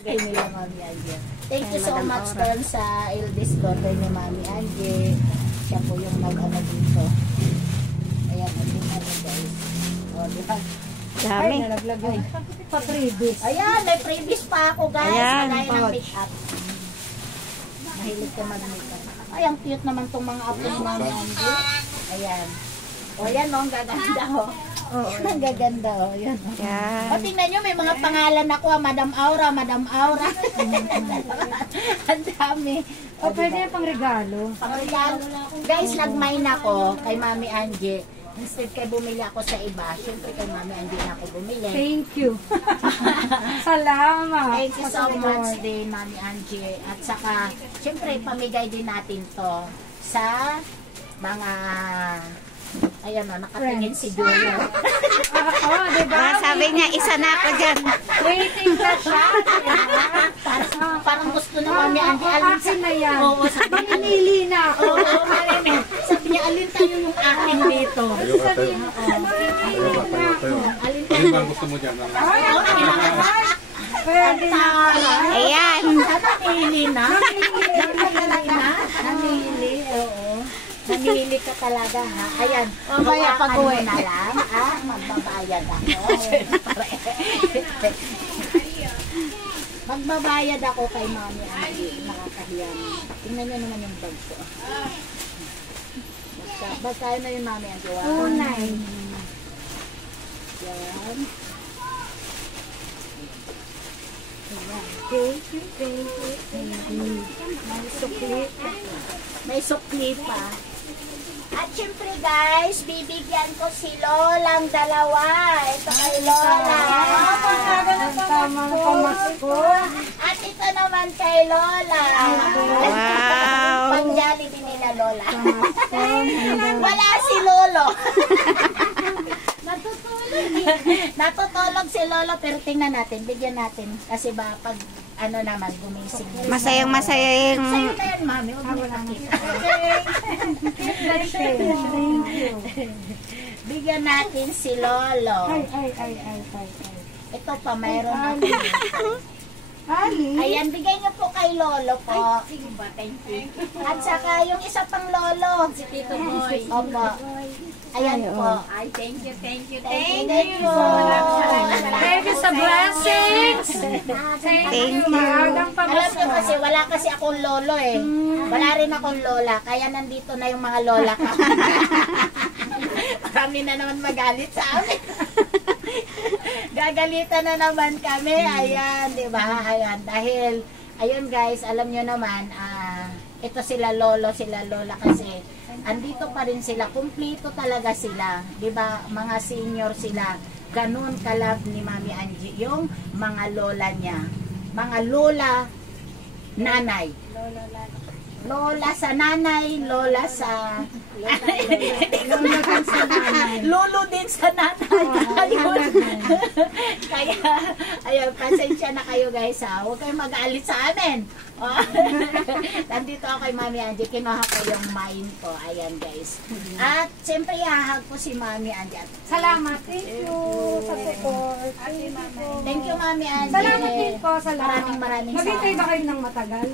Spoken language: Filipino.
Kay nila Mami Angie. Thank you so much doon sa eldest daughter ni Mami Angie. Siya po yung nag-ano dito. Ayan, guys. O, di ba? Dami. Ay, nalaglagay. Pa-previous. Ayan, may previous pa ako, guys. Ayan. Kagaya ng make-up. Mahilig ka mag-make-up. Ay, ang cute naman itong mga apo ni Mami Angie. Ayan. O, ayan, ang gaganda, ho. Ang gaganda, ho. Ayan, ho. O, tingnan nyo, may mga pangalan ako, Madam Aura, Madam Aura. Ang dami. O, pwede yung pang regalo. Pang regalo. Guys, nag-mine ako kay Mami Angie. Instead kay bumili ako sa iba, syempre kay Mami Angie na ako bumili. Thank you. Salamat. Thank you so much din, Mami Angie. At saka, syempre, pamigay din natin to sa mga, ayan o, nakatingin si Julio. Diba? Sabi niya, isa na ako dyan. Waiting ka siya. Parang gusto na Mami Angie. Akin na yan. Oo, Mamimili na ako. Oo, Marimel. Sabi niya, alin tayo yung akin dito. Ayaw ka tayo. Ayaw tayo. Alin ba gusto mo dyan? Pwede na. Ayan. Namili na. Namili, oo. Namili ka talaga, ha? Ayan. Mamaya pag-uwi na lang, magbabayad ako. Magbabayad ako kay Mami Angie. Nakakahiya naman. Tingnan niyo naman yung bag ko. Bagkayo na yung Mami Angie. 2.9. Yan. Thank you, thank you, thank you. May sukli. May sukli pa. At syempre guys, bibigyan ko si Lolang dalawa. Ito kay Lola. Tamang pamasko. At ito naman kay Lola. Wow. Pangjali din nila Lola. Wala si Lolo. Natutulog si Lolo, pero tingnan natin, bigyan natin. Kasi ba, pag ano naman, gumising. Masayang masayang. Sa'yo na yan, Mami. Huwag mo nakita. Bigyan natin si Lolo. Ay. Ito pa, mayroon ako. Ali. Ayan, bigay niyo po kay Lolo po. Sige ba, thank you. At saka yung isa pang Lolo. Si Tito Boy. Opo. Ayan po. Ay, thank you, thank you, Thank thank you. you. Thank you sa blessings. Thank you. Maagang Alam pamasko. ko kasi wala kasi akong lolo eh. Wala rin akong lola. Kaya nandito na yung mga lola ko. Marami na naman magalit sa amin. Gagalitan na naman kami. Ayan, di ba? Ayan. Dahil, ayun guys, alam nyo naman, ito sila lolo, sila lola kasi andito pa rin sila. Kumplito talaga sila. Di ba? Mga senior sila. Ganun kalab ni Mami Angie. Yung mga lola niya. Mga lola, nanay. Lola sa nanay, lola sa... Lolo din sa nanay. Ayun. Kaya, ayun, pasensya na kayo guys ha. Huwag kayong mag-aalit sa amin. Nandito ako kay Mami Angie. Kinuha ko yung mine ko. Ayan guys. At siyempre ihahag ko si Mami Angie. Salamat. Thank you sa support. Thank you Mami Angie. Salamat din po. Salamat. Maraming Maghintay ba kayo ng matagal?